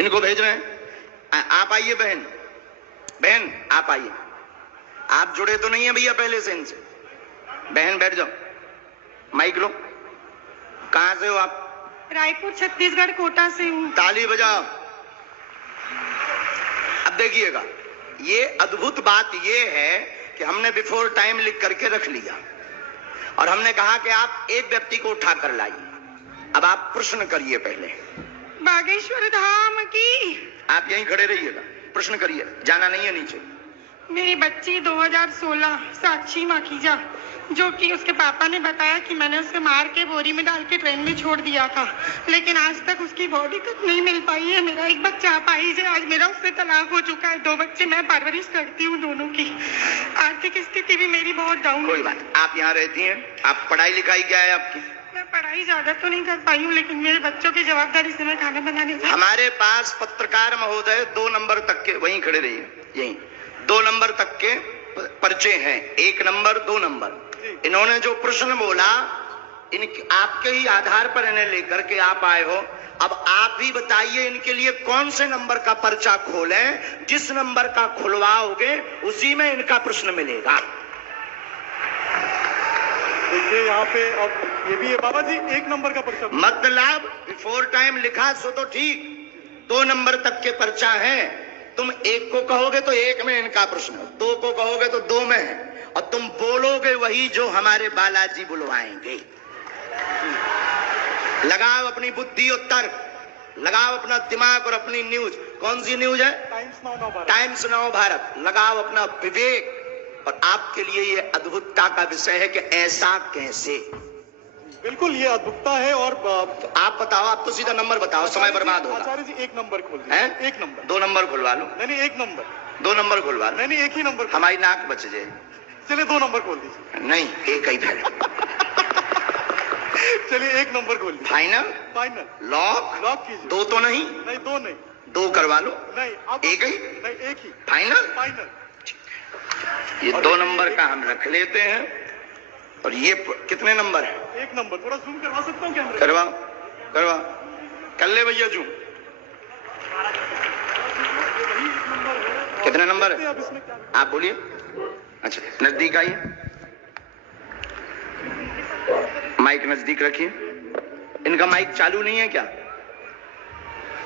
इनको भेज रहे हैं। आप आइए बहन, बहन आप आइए। आप जुड़े तो नहीं है भैया पहले से इनसे? बहन बैठ जाओ, माइक लो। कहां से हो आप? रायपुर छत्तीसगढ़ कोटा से हूँ। ताली बजाओ। अब देखिएगा, ये अद्भुत बात ये है कि हमने बिफोर टाइम लिख करके रख लिया और हमने कहा कि आप एक व्यक्ति को उठा कर लाइए। अब आप प्रश्न करिए पहले। बागेश्वर धाम की। आप यहीं खड़े रहिएगा, प्रश्न करिए, जाना नहीं है नीचे। मेरी बच्ची 2016 साक्षी माखीजा, जो कि उसके पापा ने बताया कि मैंने उसे मार के बोरी में डाल के ट्रेन में छोड़ दिया था, लेकिन आज तक उसकी बॉडी तक नहीं मिल पाई है। मेरा एक बच्चा पाई है, आज मेरा उससे तलाक हो चुका है। 2 बच्चे मैं परवरिश करती हूँ दोनों की। आर्थिक स्थिति भी मेरी बहुत डाउन। कोई बात, आप यहाँ रहती हैं, आप पढ़ाई लिखाई क्या है आपकी? मैं पढ़ाई ज्यादा तो नहीं कर पाई हूँ, लेकिन मेरे बच्चों की जवाबदारी से मैं खाना बनाने जाती हूँ। हमारे पास पत्रकार महोदय 2 नंबर तक के, वहीं खड़े रहिए, यहीं 2 नंबर तक के पर्चे हैं, 1 नंबर 2 नंबर। इन्होंने जो प्रश्न बोला, आपके ही आधार पर इन्हें लेकर के आप आए हो। अब आप भी बताइए इनके लिए कौन से नंबर का पर्चा खोलें। जिस नंबर का खुलवाओगे उसी में इनका प्रश्न मिलेगा। देखिए यहाँ पे अब ये भी है बाबा जी, 1 नंबर का पर्चा। मतलब बिफोर टाइम लिखा सो तो ठीक, 2 नंबर तक के पर्चा है। तुम 1 को कहोगे तो 1 में इनका प्रश्न, 2 को कहोगे तो 2 में है, और तुम बोलोगे वही जो हमारे बालाजी बुलवाएंगे। लगाओ अपनी बुद्धि और तर्क, लगाओ अपना दिमाग और अपनी न्यूज। कौन सी न्यूज है? Times now Bharat. लगाओ अपना विवेक। और आपके लिए ये अद्भुतता का विषय है कि ऐसा कैसे। बिल्कुल ये अद्भुतता है। और आप बताओ, आप तो सीधा नंबर बताओ, समय बर्बाद होगा। आचार्य जी 1 नंबर खोल दीजिए। 1 नंबर। 2 नंबर खुलवा लो। नहीं 1 नंबर। 2 नंबर खुलवा लो। नहीं 1 ही नंबर। हमारी नाक बच जाए। चलिए 2 नंबर खोल दीजिए। नहीं, 1 ही फिर। चलिए 1 नंबर खोल दीजिए। फाइनल? फाइनल। लॉक कीजिए। 2 तो नहीं? नहीं 2 नहीं। 2 करवा लो। नहीं अब 1 ही? नहीं 1 ही। फाइनल? फाइनल। ये 2 नंबर का हम रख लेते हैं। और ये कितने नंबर है? 1 नंबर। थोड़ा जूम करवा सकता हूँ कैमरे? करवाओ, करवाओ, कर ले भैया जूम। कितने नंबर है? आप बोलिए। अच्छा, नजदीक आइए, माइक नजदीक रखिए। इनका माइक चालू नहीं है क्या?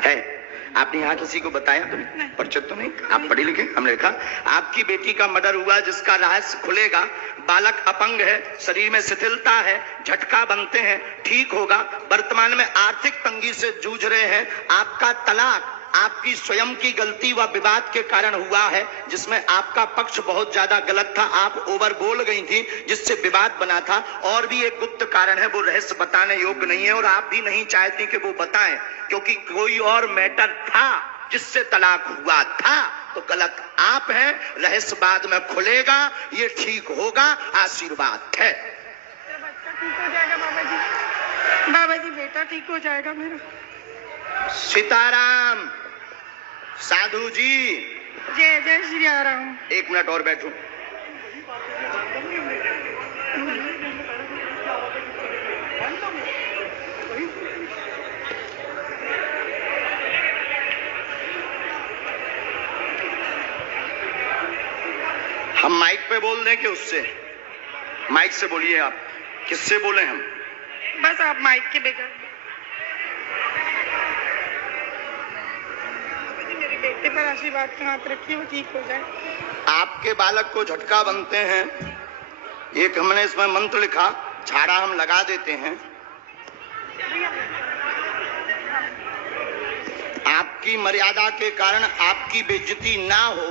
है? आपने यहाँ किसी को बताया तो नहीं? परिचित तो नहीं? आप पढ़े लिखे? हमने लिखा आपकी बेटी का मर्डर हुआ जिसका रहस्य खुलेगा। बालक अपंग है, शरीर में शिथिलता है, झटका बनते हैं, ठीक होगा। वर्तमान में आर्थिक तंगी से जूझ रहे हैं। आपका तलाक आपकी स्वयं की गलती व विवाद के कारण हुआ है, जिसमें आपका पक्ष बहुत ज्यादा गलत था। आप ओवर बोल गई थी, जिससे विवाद बना था। और भी एक गुप्त कारण है, वो रहस्य बताने योग्य नहीं है और आप भी नहीं चाहती कि वो बताएं, क्योंकि कोई और मैटर था जिससे तलाक हुआ था। तो गलत आप हैं। रहस्य बाद में खुलेगा, ये ठीक होगा। आशीर्वाद है। बच्चा ठीक हो जाएगा बाबा जी। बाबा जी बेटा ठीक हो जाएगा मेरा। सीताराम। साधु जी। जय जय श्री राम। 1 मिनट और बैठो। हम माइक पे बोल दें कि उससे? माइक से बोलिए। आप किससे बोले? हम बस आप माइक के बगैर। मेरे बेटे पर आशीर्वाद का हाथ रखिए, वो ठीक हो जाए। आपके बालक को झटका बनते हैं, एक हमने इसमें मंत्र लिखा, झाड़ा हम लगा देते हैं। आपकी मर्यादा के कारण आपकी बेइज्जती ना हो,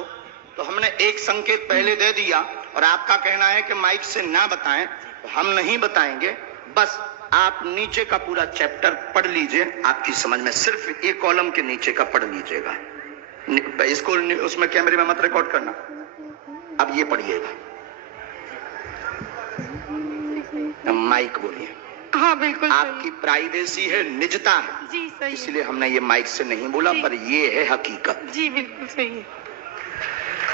तो हमने एक संकेत पहले दे दिया। और आपका कहना है कि माइक से ना बताएं, तो हम नहीं बताएंगे। बस आप नीचे का पूरा चैप्टर पढ़ लीजिए, आपकी समझ में। सिर्फ एक कॉलम के नीचे का पढ़ लीजिएगा। इसको उसमें कैमरे में मत रिकॉर्ड करना। अब ये पढ़िएगा। माइक बोलिए। हाँ बिल्कुल। आपकी प्राइवेसी है, निजता है जी, सही। इसलिए हमने ये माइक से नहीं बोला, पर ये है हकीकत। जी बिल्कुल सही है।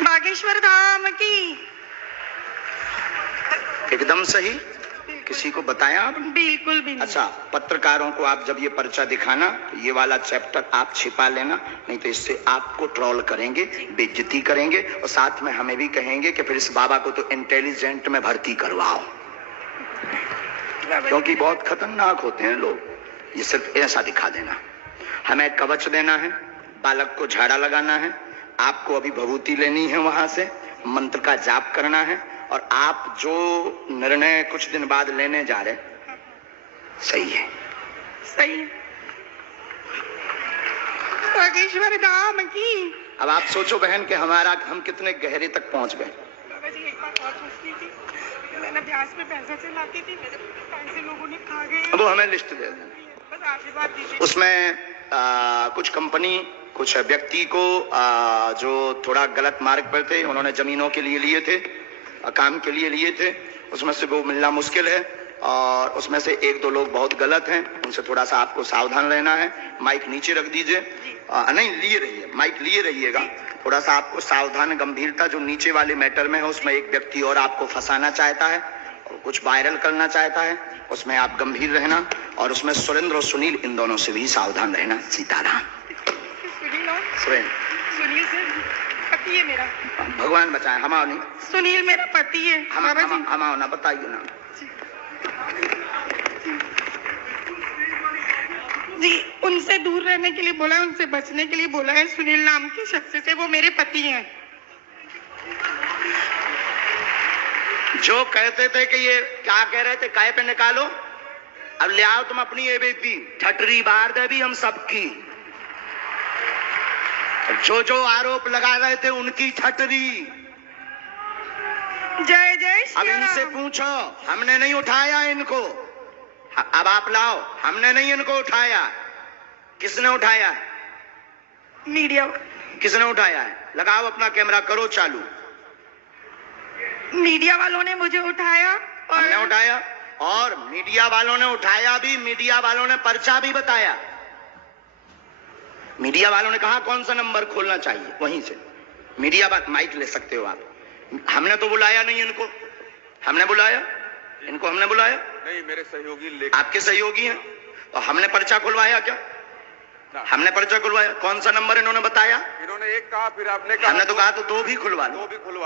बागेश्वर धाम की। एकदम सही, किसी को बताया आपने? बिल्कुल भी नहीं। अच्छा, पत्रकारों को आप जब ये पर्चा दिखाना तो ये वाला चैप्टर आप छिपा लेना, नहीं तो इससे आपको ट्रोल करेंगे, बेइज्जती करेंगे और साथ में हमें भी कहेंगे कि फिर इस बाबा को तो इंटेलिजेंट में भर्ती करवाओ, क्योंकि बहुत खतरनाक होते हैं लोग। ये सिर्फ ऐसा दिखा देना। हमें कवच देना है, बालक को झाड़ा लगाना है, आपको अभी भभूति लेनी है, वहां से मंत्र का जाप करना है, और आप जो निर्णय कुछ दिन बाद लेने जा रहे सही है। सही है। बागेश्वर धाम की। अब आप सोचो बहन कि हम कितने गहरे तक पहुंच गए। बाबा जी एक बात और पूछनी थी, मैंने अभ्यास में पैसा चलाती थी, मेरे पैसे लोगों ने खा गए। वो हमें लिस्ट दे देना, बस आशीर्वाद दीजिए। उसमें कुछ कंपनी कुछ व्यक्ति को जो थोड़ा गलत मार्ग पर थे, उन्होंने जमीनों के लिए लिए थे, काम के लिए लिए थे, उसमें से वो मिलना मुश्किल है, और उसमें से एक दो लोग बहुत गलत हैं, उनसे थोड़ा सा आपको सावधान रहना है। माइक नीचे रख दीजिए, नहीं लिए रहिए, माइक लिए रहिएगा, थोड़ा सा आपको सावधान गंभीरता। जो नीचे वाले मैटर में है उसमें एक व्यक्ति और आपको फंसाना चाहता है और कुछ वायरल करना चाहता है, उसमें आप गंभीर रहना, और उसमें सुरेंद्र और सुनील, इन दोनों से भी सावधान रहना। सीताराम। सुनील से पति है मेरा। भगवान बचाए, हमारा नहीं। सुनील मेरा पति है। हमारा ना बताइए ना जी, उनसे दूर रहने के लिए बोला है, उनसे बचने के लिए बोला है। सुनील नाम के शख्स से, वो मेरे पति हैं। जो कहते थे कि ये क्या कह रहे थे, काय पे निकालो, अब ले आओ तुम अपनी एबीपी, ठटरी बार दे भी हम सबकी। जो आरोप लगा रहे थे उनकी ठटरी। जय जय अब श्री इनसे राम। पूछो, हमने नहीं उठाया इनको, अब आप लाओ, हमने नहीं इनको उठाया। किसने उठाया है? मीडिया। किसने उठाया है? लगाओ अपना कैमरा, करो चालू। मीडिया वालों ने मुझे उठाया और हमने उठाया, और मीडिया वालों ने उठाया भी, मीडिया वालों ने पर्चा भी बताया। मीडिया वालों ने कहा कौन सा नंबर खोलना चाहिए, वहीं से मीडिया बात माइक ले सकते हो आप। हमने तो बुलाया नहीं इनको, हमने बुलाया इनको, हमने बुलाया नहीं, मेरे सहयोगी आपके सहयोगी हैं, तो हमने पर्चा खुलवाया क्या? हमने पर्चा खुलवाया। कौन सा नंबर इन्होंने बताया? इन्होंने एक कहा, फिर आपने कहा। हमने तो कहा तो दो भी खुलवा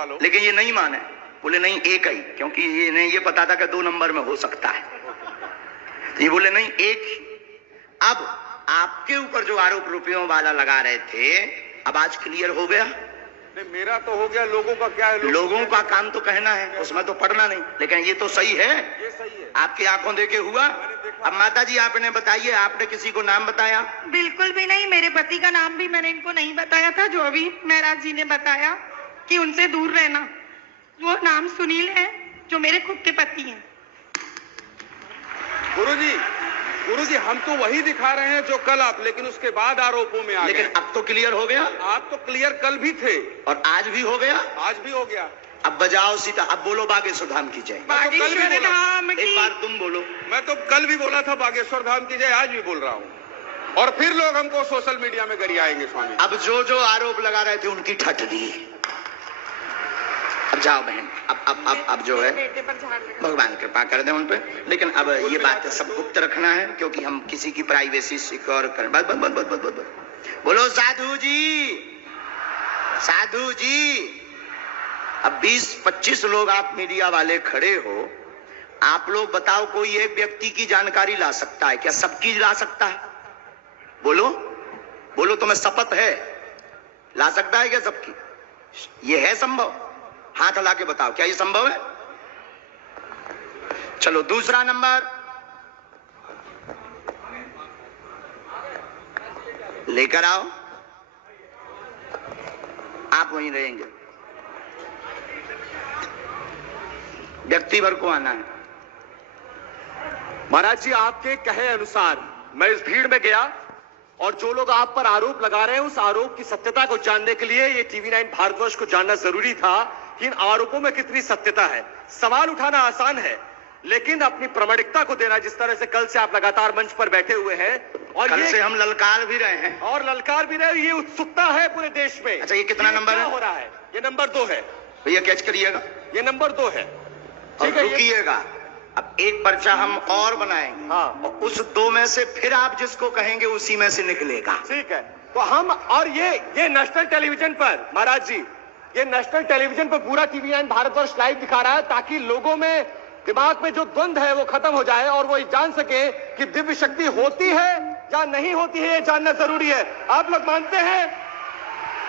लो, लेकिन ये नहीं माने, बोले नहीं एक ही, क्योंकि ये नहीं, ये पता था कि 2 नंबर में हो सकता है, तो ये बोले नहीं एक ही। अब आपके ऊपर जो आरोप रुपयों वाला लगा रहे थे, अब आज क्लियर हो गया। नहीं, मेरा तो हो गया, लोगों का क्या है? लोगों का काम तो कहना है, उसमें तो पढ़ना नहीं, लेकिन ये तो सही है, ये सही है, आपकी आंखों देखे हुआ। अब माता जी आपने बताइए, आपने किसी को नाम बताया? बिल्कुल भी नहीं, मेरे पति का नाम भी मैंने इनको नहीं बताया था, जो अभी महाराज जी ने बताया कि उनसे दूर रहना। वो नाम सुनील है, जो मेरे खुद के पति हैं। गुरुजी, हम तो वही दिखा रहे हैं जो कल आप, लेकिन उसके बाद आरोपों में आ गए। लेकिन अब तो क्लियर हो गया। आप तो क्लियर कल भी थे और आज भी हो गया। आज भी हो गया। अब बजाओ सीता, अब बोलो बागेश्वर धाम की जय। बागेश्वर धाम की। एक बार तुम बोलो। मैं तो कल भी बोला था बागेश्वर धाम की जय, आज भी बोल रहा हूँ, और फिर लोग हमको सोशल मीडिया में गरियाएंगे स्वामी। अब जो आरोप लगा रहे थे उनकी ठटरी। अब जाओ बहन, अब जो है भगवान कृपा कर दे उन पे, लेकिन अब ये बात सब गुप्त रखना है, क्योंकि हम किसी की प्राइवेसी सिक्योर कर। बस बस बस बस बस बोलो साधु जी, साधु जी। अब 20-25 लोग आप मीडिया वाले खड़े हो, आप लोग बताओ, कोई एक व्यक्ति की जानकारी ला सकता है क्या? सबकी ला सकता है? बोलो बोलो, तुम्हें शपथ है, ला सकता है क्या सबकी? ये है संभव? हाथ ला के बताओ, क्या ये संभव है? चलो दूसरा नंबर लेकर आओ, आप वहीं रहेंगे, व्यक्ति भर को आना है। महाराज जी, आपके कहे अनुसार मैं इस भीड़ में गया, और जो लोग आप पर आरोप लगा रहे हैं, उस आरोप की सत्यता को जानने के लिए ये टीवी 9 भारतवर्ष को जानना जरूरी था कि इन आरोपों में कितनी सत्यता है। सवाल उठाना आसान है, लेकिन अपनी प्रामाणिकता को देना, जिस तरह से कल से आप लगातार मंच पर बैठे हुए हैं, और कल से हम ललकार भी रहे हैं, और ललकार भी रहे, ये उत्सुकता है पूरे देश में। अच्छा, ये कितना नंबर है? हो रहा है, ये नंबर 2 है भैया, कैच करिएगा, ये नंबर 2 है। और रुकिएगा, अब एक पर्चा हम और बनाएंगे। हाँ। और उस 2 में से फिर आप जिसको कहेंगे उसी में से निकलेगा। ठीक है, तो हम और ये नेशनल टेलीविजन पर महाराज जी, ये नेशनल टेलीविजन पर पूरा TV9 भारतवर्ष लाइव दिखा रहा है, ताकि लोगों में दिमाग में जो द्वंद है वो खत्म हो जाए और वो जान सके कि दिव्य शक्ति होती है या नहीं होती है, ये जानना जरूरी है। आप लोग मानते हैं?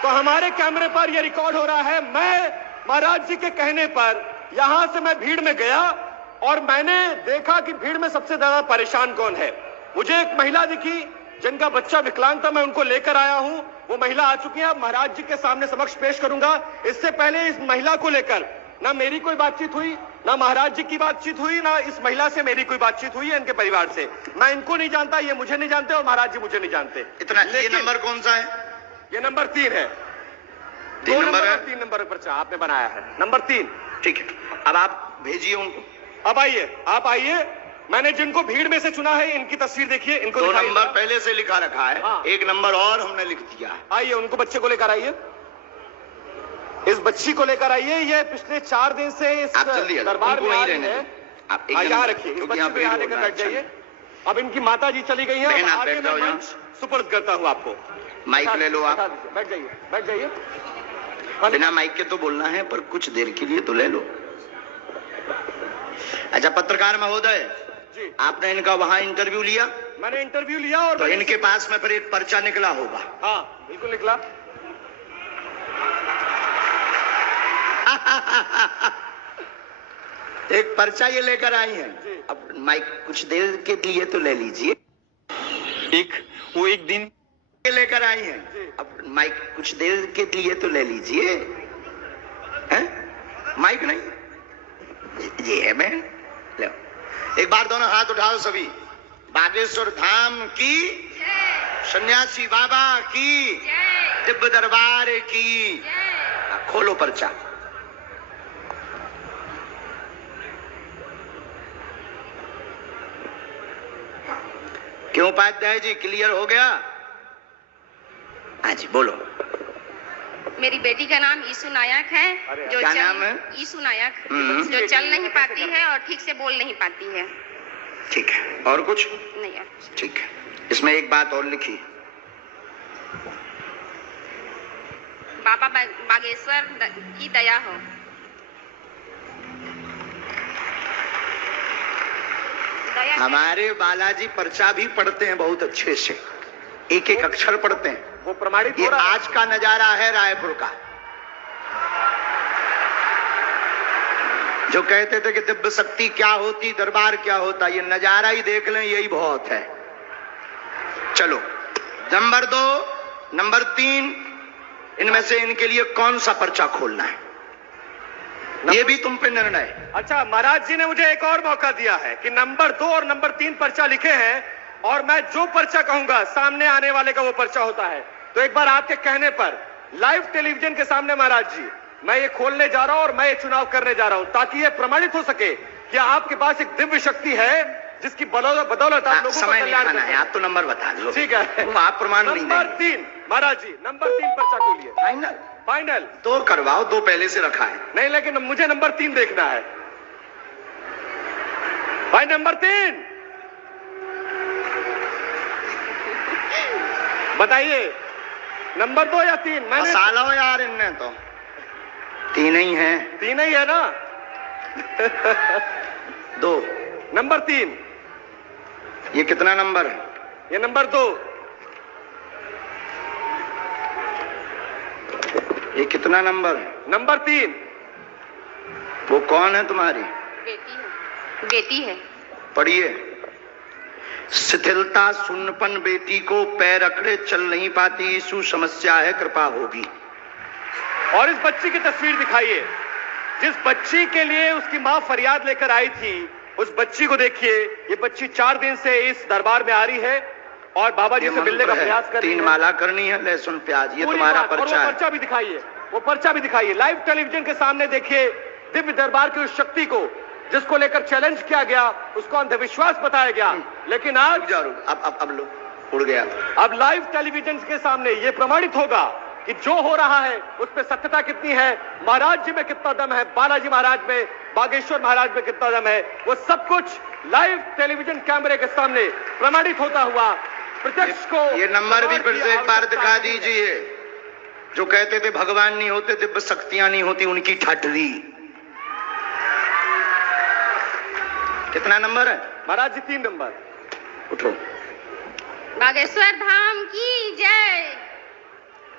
तो हमारे कैमरे पर ये रिकॉर्ड हो रहा है। मैं महाराज जी के कहने पर यहां से मैं भीड़ में गया और मैंने देखा कि भीड़ में सबसे ज्यादा परेशान कौन है। मुझे एक महिला दिखी जिनका बच्चा विकलांग था, मैं उनको लेकर आया हूं। वो महिला आ चुकी है, अब महाराज जी के सामने समक्ष पेश करूंगा। इससे पहले इस महिला को लेकर ना मेरी कोई बातचीत हुई, ना महाराज जी की बातचीत हुई, ना इस महिला से मेरी कोई बातचीत हुई है, इनके परिवार से। मैं इनको नहीं जानता, ये मुझे नहीं जानते और महाराज जी मुझे नहीं जानते। इतना ये नंबर कौन सा है? ये नंबर 3 है। 3 नंबर है? 3 नंबर पर्चा आपने बनाया है, नंबर 3। ठीक है, अब आप भेजिए उनको। अब आइए, आप आइए। मैंने जिनको भीड़ में से चुना है इनकी तस्वीर देखिए, इनको 2 दिखाइए। नंबर पहले से लिखा रखा है। हाँ। 1 नंबर और हमने लिख दिया है। आइए, उनको बच्चे को लेकर आइए, इस बच्ची को लेकर आइए। ये पिछले 4 दिन से इस आप जल्दी दरबार में आ रही है। आप यहाँ रखिए, इस बच्ची को यहाँ लेकर बैठ जाइए। अब इनकी माता जी चली गई है, आप आगे बैठ मैं जाओ यहाँ। मंच सुपर्द करता हूँ आपको। माइक ले लो आप। बैठ जाइए, बैठ जाइए। बिना माइक के तो बोलना है, पर कुछ देर के लिए तो ले लो। अच्छा पत्रकार महोदय जी, आपने इनका वहां इंटरव्यू लिया? मैंने इंटरव्यू लिया और तो इनके पास में फिर एक पर्चा निकला होगा। हाँ बिल्कुल निकला। एक पर्चा ये लेकर आई हैं। अब माइक कुछ देर के लिए तो ले लीजिए। एक दिन ये लेकर आई हैं। अब माइक कुछ देर के लिए तो ले लीजिए। हैं? माइक नहीं, ये है बहन। लो, एक बार दोनों हाथ उठाओ सभी। बागेश्वर धाम की, सन्यासी बाबा की, दिव्य दरबार की। खोलो पर्चा। क्यों उपाध्याय जी, क्लियर हो गया? हाँ जी बोलो। मेरी बेटी का नाम ईसु नायक है, जो क्या नाम है? ईसु नायक, जो चल नहीं पाती है और ठीक से बोल नहीं पाती है। ठीक है, और कुछ नहीं यार। ठीक है, इसमें एक बात और लिखी। बाबा बागेश्वर की दया हो। दया है। हमारे बालाजी पर्चा भी पढ़ते हैं बहुत अच्छे से, एक एक अक्षर पढ़ते हैं। वो प्रमाणित ये हो रहा है। आज का नजारा है रायपुर का। जो कहते थे कि दिव्य शक्ति क्या होती, दरबार क्या होता, ये नजारा ही देख लें, यही बहुत है। चलो नंबर 2, नंबर 3, इनमें से इनके लिए कौन सा पर्चा खोलना है, ये भी तुम पे निर्णय। अच्छा, महाराज जी ने मुझे एक और मौका दिया है कि नंबर 2 और नंबर 3 पर्चा लिखे हैं और मैं जो पर्चा कहूंगा सामने आने वाले का वो पर्चा होता है। तो एक बार आपके कहने पर लाइव टेलीविजन के सामने महाराज जी मैं ये खोलने जा रहा हूं और मैं ये चुनाव करने जा रहा हूं, ताकि ये प्रमाणित हो सके कि आपके पास एक दिव्य शक्ति है जिसकी बदौलत आप लोगों को समय नहीं कल्याण खाना करते है, हैं। आप तो नंबर बता दो। ठीक है, वो आप प्रमाण नहीं नंबर देंगे। 3 महाराज जी, नंबर 3 पर्चा खोलिए। फाइनल फाइनल 2 करवाओ, 2 पहले से रखा है। नहीं, लेकिन मुझे नंबर 3 देखना है भाई। नंबर 3 बताइए, नंबर 2 या 3? मैंने मसाला हो यार, इनने तो 3 ही है। 3 ही है ना। 2 नंबर 3, ये कितना नंबर है? ये नंबर 2, ये कितना नंबर है? नंबर 3। वो कौन है तुम्हारी? बेटी है, बेटी है। पढ़िए। शिथिलता सुन्नपन बेटी को पैर अकड़े चल नहीं पाती, यीशु समस्या है कृपा होगी। और इस बच्ची की तस्वीर दिखाइए, जिस बच्ची के लिए उसकी मां फरियाद लेकर आई थी, उस बच्ची को देखिए। ये बच्ची 4 दिन से इस दरबार में आ रही है और बाबा जी से मिलने का प्रयास कर रही है। 3 माला करनी है, लहसुन प्याज, ये पूरी तुम्हारा बात। और पर्चा वो है। पर्चा भी दिखाइए, वो पर्चा भी दिखाइए। लाइव टेलीविजन के सामने देखिए दिव्य दरबार की उस शक्ति को जिसको लेकर चैलेंज किया गया, उसको अंधविश्वास बताया गया, लेकिन आज अब लो उड़ गया। अब लाइव टेलीविजन के सामने ये प्रमाणित होगा कि जो हो रहा है उस पर सत्यता कितनी है, महाराज जी में कितना दम है, बालाजी महाराज में, बागेश्वर महाराज में कितना दम है, वो सब कुछ लाइव टेलीविजन कैमरे के सामने प्रमाणित होता हुआ प्रत्यक्ष को। ये नंबर भी फिर से एक बार दिखा दीजिए। जो कहते थे भगवान नहीं होते, दिव्य शक्तियां नहीं होती, उनकी ठटरी। कितना नंबर है महाराज जी? 3 नंबर। उठो। बागेश्वर धाम की जय।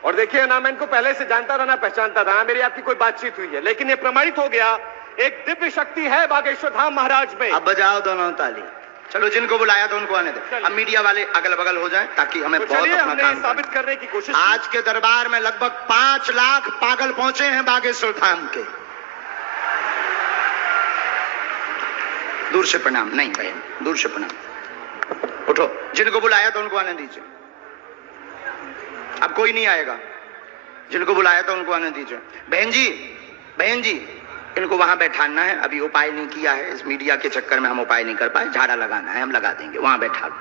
और देखिए ना, मैं इनको पहले से जानता था ना पहचानता था, ना मेरी आपकी कोई बातचीत हुई है, लेकिन ये प्रमाणित हो गया एक दिव्य शक्ति है बागेश्वर धाम महाराज में। अब बजाओ दोनों ताली। चलो, जिनको बुलाया था उनको आने दे। अब मीडिया वाले अगल बगल हो जाएं ताकि हमें तो बहुत अपना काम साबित करने की कोशिश। आज के दरबार में लगभग 5 लाख पागल पहुंचे हैं बागेश्वर धाम के। दूर से प्रणाम। नहीं बहन, दूर से प्रणाम। उठो, जिनको बुलाया था उनको आने दीजिए। अब कोई नहीं आएगा। जिनको बुलाया था उनको आने दीजिए। बहन जी, इनको वहां बैठाना है। अभी उपाय नहीं किया है, इस मीडिया के चक्कर में हम उपाय नहीं कर पाए। झाड़ा लगाना है, हम लगा देंगे। वहां बैठा लो,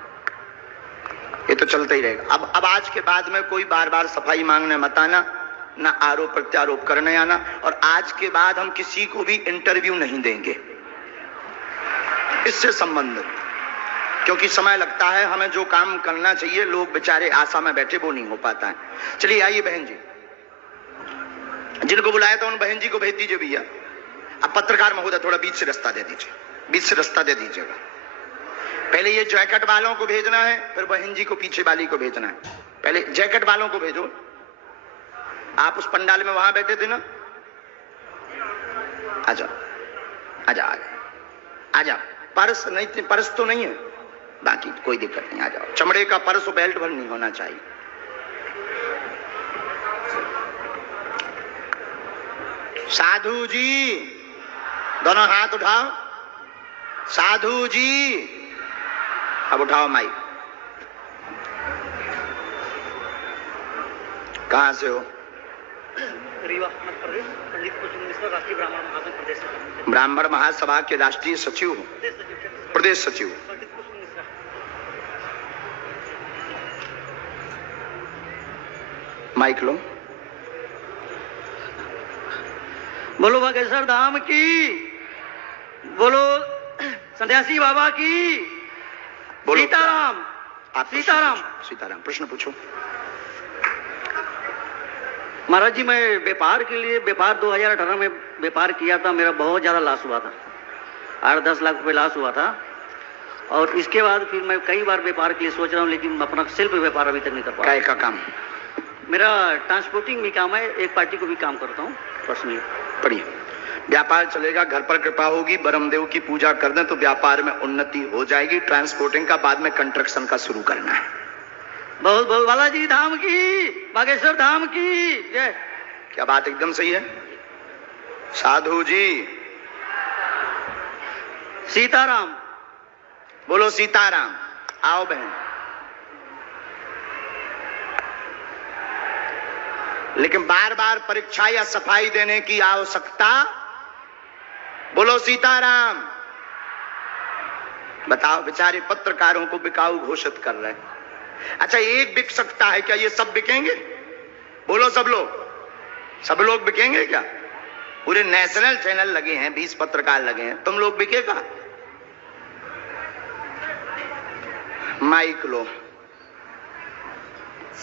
ये तो चलता ही रहेगा। अब आज के बाद में कोई बार बार सफाई मांगने मत आना, ना आरोप प्रत्यारोप करने आना। और आज के बाद हम किसी को भी इंटरव्यू नहीं देंगे इससे संबंधित, क्योंकि समय लगता है। हमें जो काम करना चाहिए, लोग बेचारे आशा में बैठे, वो नहीं हो पाता है। चलिए आइए बहन जी, जिनको बुलाया था उन बहन जी को भेज दीजिए भैया। अब पत्रकार महोदय थोड़ा बीच से रास्ता दे दीजिए, बीच से रास्ता दे दीजिएगा। पहले ये जैकेट वालों को भेजना है, फिर बहन जी को पीछे वाली को भेजना है। पहले जैकेट वालों को भेजो। आप उस पंडाल में वहां बैठे थे ना, आजा आजा आजा। पर्स नहीं, पर्स तो नहीं है, बाकी कोई दिक्कत नहीं, आ जाओ। चमड़े का पर्स बेल्ट भर नहीं होना चाहिए। साधु जी, दोनों हाथ उठाओ। साधु जी, अब उठाओ माइक। कहां से हो? रीवा मध्य प्रदेश। पंडित कुसुम मिश्रा, राष्ट्रीय ब्राह्मण महासभा प्रदेश सचिव। ब्राह्मण महासभा के राष्ट्रीय सचिव हो? प्रदेश सचिव। पंडित कुसुम मिश्रा। माइक लो। बोलो बागेश्वर धाम की, बोलो संन्यासी बाबा की। बोलो। सीताराम। आप सीताराम। सीताराम, प्रश्न पूछो। महाराज जी, मैं व्यापार के लिए 2018 में व्यापार किया था। मेरा बहुत ज्यादा लॉस हुआ था, 8-10 लाख रुपए लॉस हुआ था। और इसके बाद फिर मैं कई बार व्यापार के लिए सोच रहा हूँ, लेकिन अपना सेल्फ व्यापार अभी तक नहीं कर पा रहा। क्या का काम? मेरा ट्रांसपोर्टिंग भी काम है, एक पार्टी को भी काम करता हूँ पर्सनली। बढ़िया, व्यापार चलेगा। घर पर कृपा होगी, ब्रह्मदेव की पूजा कर दें तो व्यापार में उन्नति हो जाएगी। ट्रांसपोर्टिंग का बाद में कंस्ट्रक्शन का शुरू करना है। बहुत बहुत बालाजी धाम की, बागेश्वर धाम की जय। क्या बात एकदम सही है। साधु जी, सीताराम। बोलो सीताराम। आओ बहन। लेकिन बार बार परीक्षा या सफाई देने की आवश्यकता। बोलो सीताराम। बताओ, बेचारे पत्रकारों को बिकाऊ घोषित कर रहे हैं। अच्छा, एक बिक सकता है क्या? ये सब बिकेंगे? बोलो सब लोग बिकेंगे क्या? पूरे नेशनल चैनल लगे हैं, 20 पत्रकार लगे हैं, तुम लोग बिकेगा? माइक लो।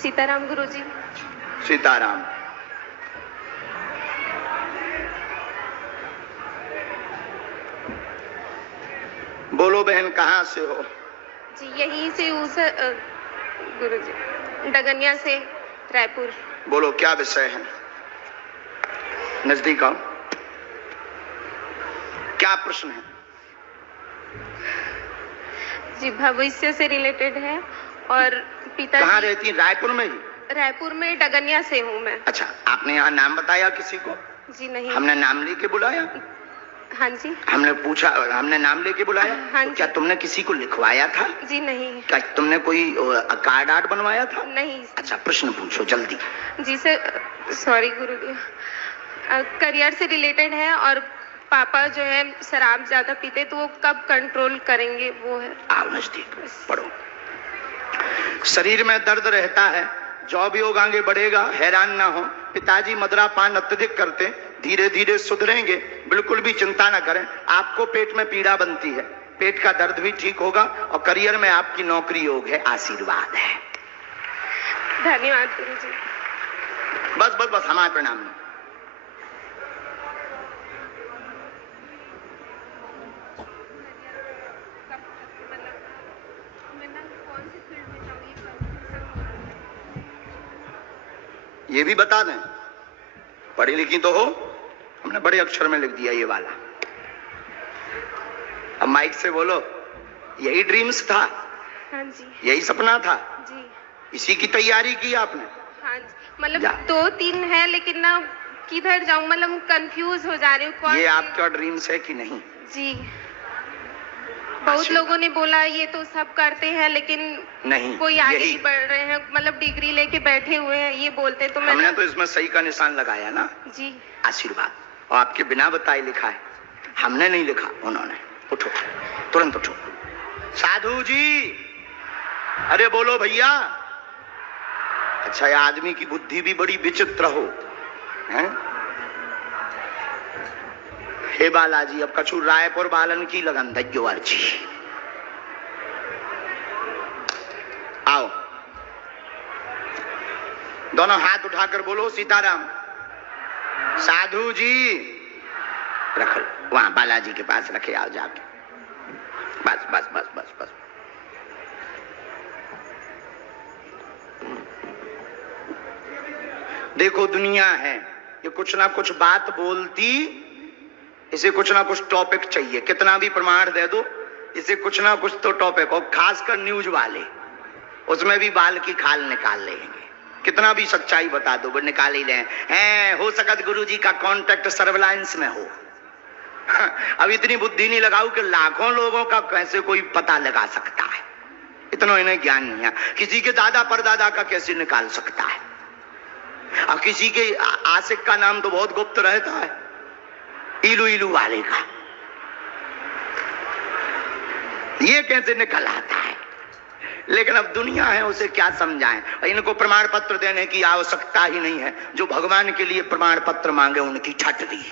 सीताराम गुरुजी। सीताराम। बोलो बहन, कहां से हो? जी यहीं से गुरुजी, डगनिया से, रायपुर। बोलो क्या विषय है? नजदीक आओ। क्या प्रश्न है? जी भविष्य से रिलेटेड है। और पिता। कहाँ रहती हैं? रायपुर में ही? रायपुर में, डगनिया से हूँ मैं। अच्छा, आपने यहाँ नाम बताया किसी को? जी नहीं। हमने नाम लेके बुलाया? हाँ जी। हमने पूछा, हमने नाम लेके बुलाया? हाँ तो क्या तुमने किसी को लिखवाया था? जी नहीं। क्या तुमने कोई कार्ड बनवाया था? नहीं। अच्छा, प्रश्न पूछो जल्दी। जी सर, सॉरी गुरुजी, करियर से रिलेटेड है। और पापा जो है शराब ज्यादा पीते, तो वो कब कंट्रोल करेंगे, वो है। आओ नजदीक, पढ़ो। शरीर में दर्द रहता है, जॉब योग आगे बढ़ेगा, हैरान ना हो। पिताजी मदरा पान अत्यधिक करते, धीरे धीरे सुधरेंगे, बिल्कुल भी चिंता ना करें। आपको पेट में पीड़ा बनती है, पेट का दर्द भी ठीक होगा और करियर में आपकी नौकरी योग है, आशीर्वाद है। धन्यवाद गुरुजी। बस बस बस, हमारे प्रणाम। ये भी बता दें, पढ़ी लिखी तो हो, हमने बड़े अक्षर में लिख दिया ये वाला। अब माइक से बोलो, यही ड्रीम्स था? हाँ जी। यही सपना था जी। इसी की तैयारी की आपने? हाँ जी, मतलब 2-3 है लेकिन ना किधर जाऊं, मतलब कंफ्यूज हो जा रही हूँ। ये आपका ड्रीम्स है कि नहीं? जी, बहुत लोगों ने बोला ये तो सब करते हैं लेकिन नहीं, कोई आगे नहीं बढ़ रहे हैं, मतलब डिग्री लेके बैठे हुए हैं, ये बोलते तो मैंने हमने तो इसमें सही का निशान लगाया ना जी। आशीर्वाद, और आपके बिना बताए लिखा है, हमने नहीं लिखा, उन्होंने। उठो, तुरंत उठो। साधु जी, अरे बोलो भैया। अच्छा, ये आदमी की बुद्धि भी बड़ी विचित्र हो, हैं? हे बालाजी, अब कछु रायपुर बालन की लगन दज्जो अर्जी। आओ, दोनों हाथ उठाकर बोलो सीताराम। साधु जी, रख लो वहां बालाजी के पास रखे, आओ जाके। बस बस बस बस बस। देखो दुनिया है, ये कुछ ना कुछ बात बोलती, इसे कुछ ना कुछ टॉपिक चाहिए। कितना भी प्रमाण दे दो, इसे कुछ ना कुछ तो टॉपिक, और खासकर न्यूज वाले, उसमें भी बाल की खाल निकाल लेंगे। कितना भी सच्चाई बता दो, वो निकाल ही लें। हो सकत गुरुजी का कांटेक्ट सर्विलांस में हो। अब इतनी बुद्धि नहीं लगाओ कि लाखों लोगों का कैसे कोई पता लगा सकता है, इतना इन्हें ज्ञान नहीं है। किसी के दादा परदादा का कैसे निकाल सकता है, और किसी के आशिक का नाम तो बहुत गुप्त रहता है, इलू इलू वाले का, ये कैसे निकल आता है। लेकिन अब दुनिया है, उसे क्या समझाएं। इनको प्रमाण पत्र देने की आवश्यकता ही नहीं है। जो भगवान के लिए प्रमाण पत्र मांगे उनकी छट दी।